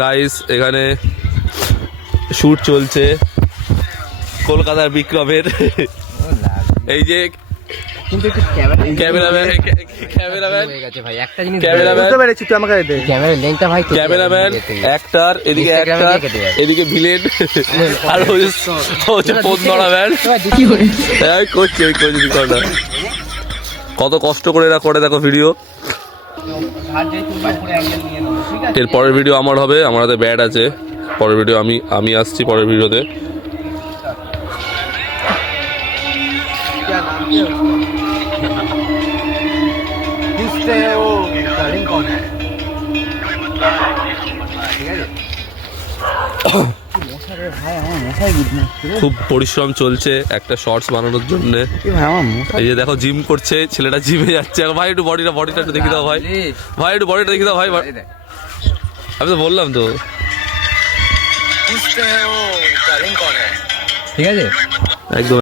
Guys এখানে shoot চলছে কলকাতার বিক্রমের। এই যে ক্যামেরাম্যান অ্যাক্টর, এদিকে অ্যাক্টর, এদিকে ভিলেন, আর হচ্ছে ফোন ধরা ম্যান করছে। কত কষ্ট করে এরা করে দেখো ভিডিও। এর পরের ভিডিও আমার হবে, আমার হাতে ব্যাট আছে। পরের ভিডিও আমি আসছি পরের ভিডিওতে। খুব পরিশ্রম চলছে একটা শর্টস বানানোর জন্য। এই যে দেখো জিম করছে ছেলেটা, জিমে যাচ্ছে। ভাই একটু বডিটা একটু দেখি দাও ভাই, ভাই একটু বডিটা দেখি দাও ভাই। আমি তো বললাম তো, ঠিক আছে একদম।